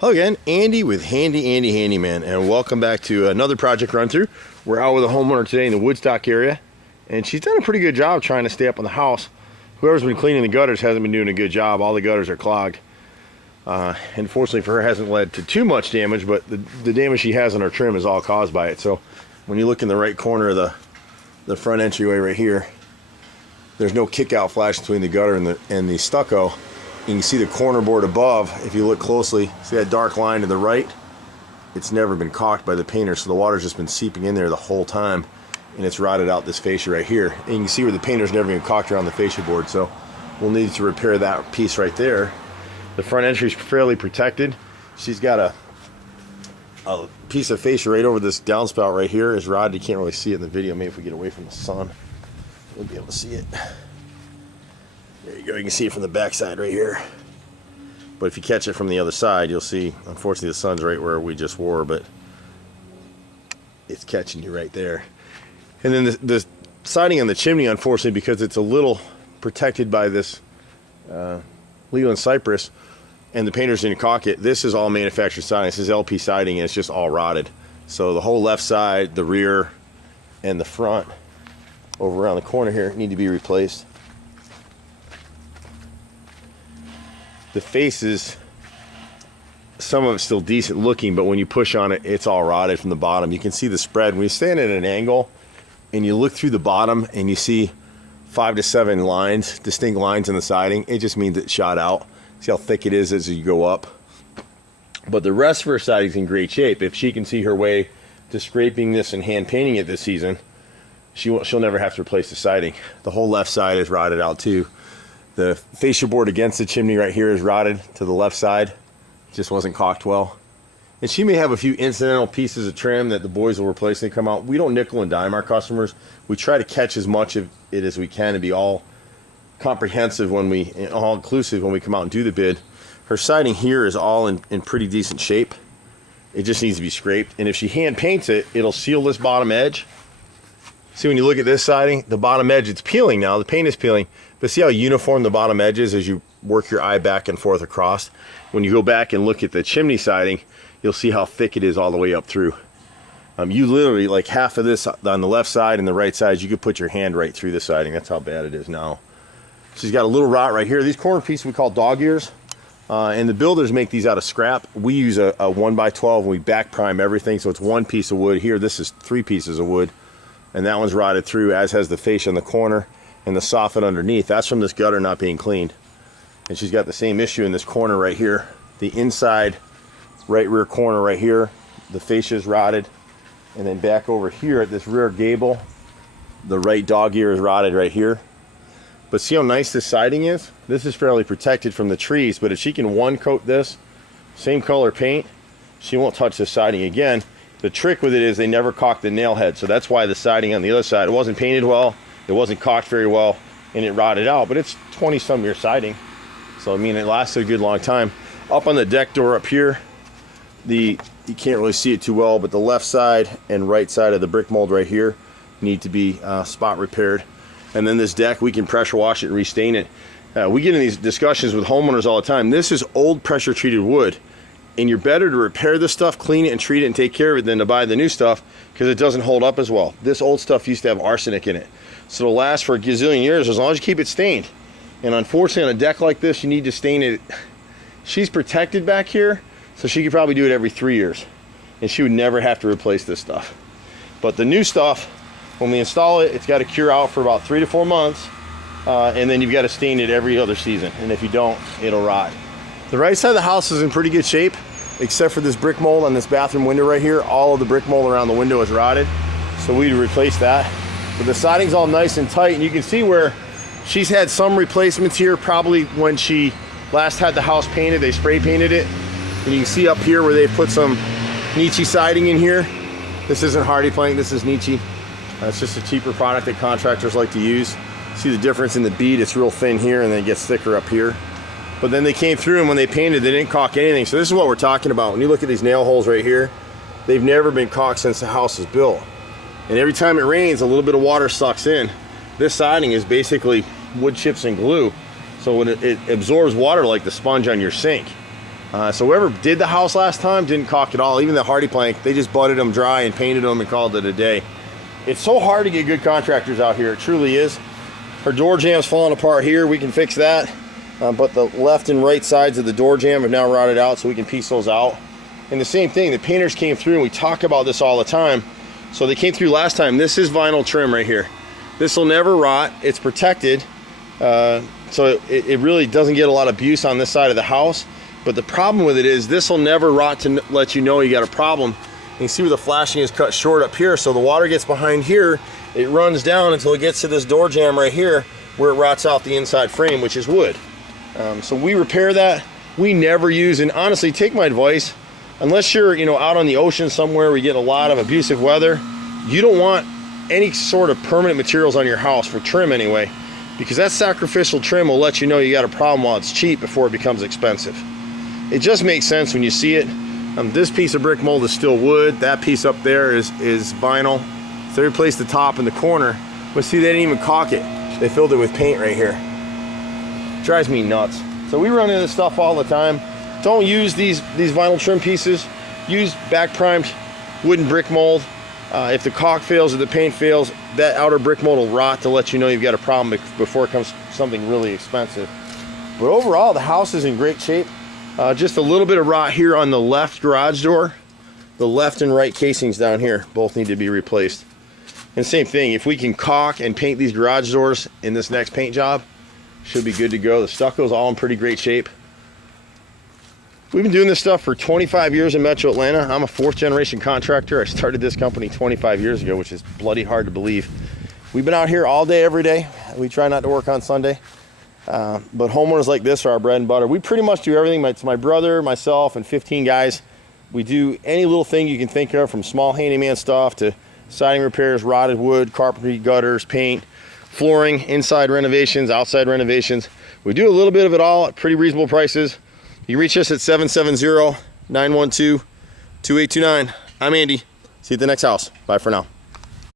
Hello again, Andy with Handy Andy Handyman, and welcome back to another project run through. We're out with a homeowner today in the Woodstock area, and she's done a pretty good job trying to stay up on the house. Whoever's been cleaning the gutters hasn't been doing a good job. All the gutters are clogged. And fortunately for her, hasn't led to too much damage, but the damage she has on her trim is all caused by it. So when you look in the right corner of the front entryway right here, there's no kick out flash between the gutter and the stucco. You can see the corner board above. If you look closely, see that dark line to the right? It's never been caulked by the painter, so the water's just been seeping in there the whole time, and it's rotted out this fascia right here. And you can see where the painter's never even caulked around the fascia board, so we'll need to repair that piece right there. The front entry is fairly protected. She's got a piece of fascia right over this downspout right here is rotted. You can't really see it in the video. Maybe if we get away from the sun, we'll be able to see it. There you go, you can see it from the back side right here. But if you catch it from the other side, you'll see, unfortunately the sun's right where we just were, but it's catching you right there. And then the siding on the chimney, unfortunately, because it's a little protected by this Leland cypress, and the painters didn't caulk it, this is all manufactured siding. This is LP siding, and it's just all rotted. So the whole left side, the rear, and the front over around the corner here need to be replaced. The faces, some of it's still decent looking, but when you push on it, it's all rotted from the bottom. You can see the spread. When you stand at an angle and you look through the bottom and you see 5 to 7 lines, distinct lines in the siding, it just means it's shot out. See how thick it is as you go up. But the rest of her siding's in great shape. If she can see her way to scraping this and hand painting it this season, she'll never have to replace the siding. The whole left side is rotted out too. The fascia board against the chimney right here is rotted to the left side. Just wasn't caulked well. And she may have a few incidental pieces of trim that the boys will replace when they come out. We don't nickel and dime our customers. We try to catch as much of it as we can and be all comprehensive all inclusive when we come out and do the bid. Her siding here is all in pretty decent shape. It just needs to be scraped. And if she hand paints it, it'll seal this bottom edge. See, when you look at this siding, the bottom edge, it's peeling now. The paint is peeling. But see how uniform the bottom edge is as you work your eye back and forth across? When you go back and look at the chimney siding, you'll see how thick it is all the way up through. You literally, like half of this on the left side and the right side, you could put your hand right through the siding. That's how bad it is now. She's got a little rot right here. These corner pieces we call dog ears. And the builders make these out of scrap. We use a 1x12 and we back prime everything. So it's one piece of wood. Here, this is 3 pieces of wood. And that one's rotted through, as has the fascia in the corner and the soffit underneath. That's from this gutter not being cleaned. And she's got the same issue in this corner right here. The inside right rear corner right here, the fascia is rotted. And then back over here at this rear gable, the right dog ear is rotted right here. But see how nice this siding is? This is fairly protected from the trees, but if she can one coat this, same color paint, she won't touch this siding again. The trick with it is they never caulked the nail head, so that's why the siding on the other side, it wasn't painted well, it wasn't caulked very well, and it rotted out. But it's 20-some year siding, so I mean it lasted a good long time. Up on the deck door up here, you can't really see it too well, but the left side and right side of the brick mold right here need to be spot repaired. And then this deck, we can pressure wash it and restain it. We get in these discussions with homeowners all the time. This is old pressure treated wood. And you're better to repair this stuff, clean it and treat it and take care of it than to buy the new stuff because it doesn't hold up as well. This old stuff used to have arsenic in it. So it'll last for a gazillion years as long as you keep it stained. And unfortunately on a deck like this, you need to stain it. She's protected back here, so she could probably do it every 3 years. And she would never have to replace this stuff. But the new stuff, when we install it, it's got to cure out for about 3 to 4 months. And then you've got to stain it every other season. And if you don't, it'll rot. The right side of the house is in pretty good shape, except for this brick mold on this bathroom window right here. All of the brick mold around the window is rotted, so we replace that. But the siding's all nice and tight, and you can see where she's had some replacements here, probably when she last had the house painted, they spray painted it. And you can see up here where they put some Nietzsche siding in here. This isn't Hardy plank, this is Nietzsche. It's just a cheaper product that contractors like to use. See the difference in the bead? It's real thin here and then it gets thicker up here. But then they came through and when they painted, they didn't caulk anything. So this is what we're talking about. When you look at these nail holes right here, they've never been caulked since the house was built. And every time it rains, a little bit of water sucks in. This siding is basically wood chips and glue. So when it absorbs water like the sponge on your sink. So whoever did the house last time didn't caulk at all. Even the hardy plank, they just butted them dry and painted them and called it a day. It's so hard to get good contractors out here. It truly is. Our door jam's falling apart here. We can fix that. But the left and right sides of the door jamb have now rotted out, so we can piece those out. And the same thing, the painters came through, and we talk about this all the time. So they came through last time. This is vinyl trim right here. This will never rot. It's protected. So it really doesn't get a lot of abuse on this side of the house. But the problem with it is this will never rot to let you know you got a problem. You can see where the flashing is cut short up here, so the water gets behind here, it runs down until it gets to this door jamb right here where it rots out the inside frame, which is wood. So we repair that. We never use, and honestly, take my advice, unless you're out on the ocean somewhere where you get a lot of abusive weather, you don't want any sort of permanent materials on your house, for trim anyway, because that sacrificial trim will let you know you got a problem while it's cheap before it becomes expensive. It just makes sense when you see it. This piece of brick mold is still wood. That piece up there is vinyl. So they replaced the top and the corner. But see, they didn't even caulk it. They filled it with paint right here. Drives me nuts. So we run into this stuff all the time. Don't use these vinyl trim pieces. Use back primed wooden brick mold. If the caulk fails or the paint fails, that outer brick mold will rot to let you know you've got a problem before it comes something really expensive. But overall, the house is in great shape. Just a little bit of rot here on the left garage door. The left and right casings down here both need to be replaced. And same thing, if we can caulk and paint these garage doors in this next paint job, should be good to go. The stucco's all in pretty great shape. We've been doing this stuff for 25 years in Metro Atlanta. I'm a 4th generation contractor. I started this company 25 years ago, which is bloody hard to believe. We've been out here all day, every day. We try not to work on Sunday. But homeowners like this are our bread and butter. We pretty much do everything. It's my brother, myself, and 15 guys. We do any little thing you can think of, from small handyman stuff to siding repairs, rotted wood, carpentry, gutters, paint, flooring, inside renovations, outside renovations. We do a little bit of it all at pretty reasonable prices. You can reach us at 770-912-2829. I'm Andy. See you at the next house. Bye for now.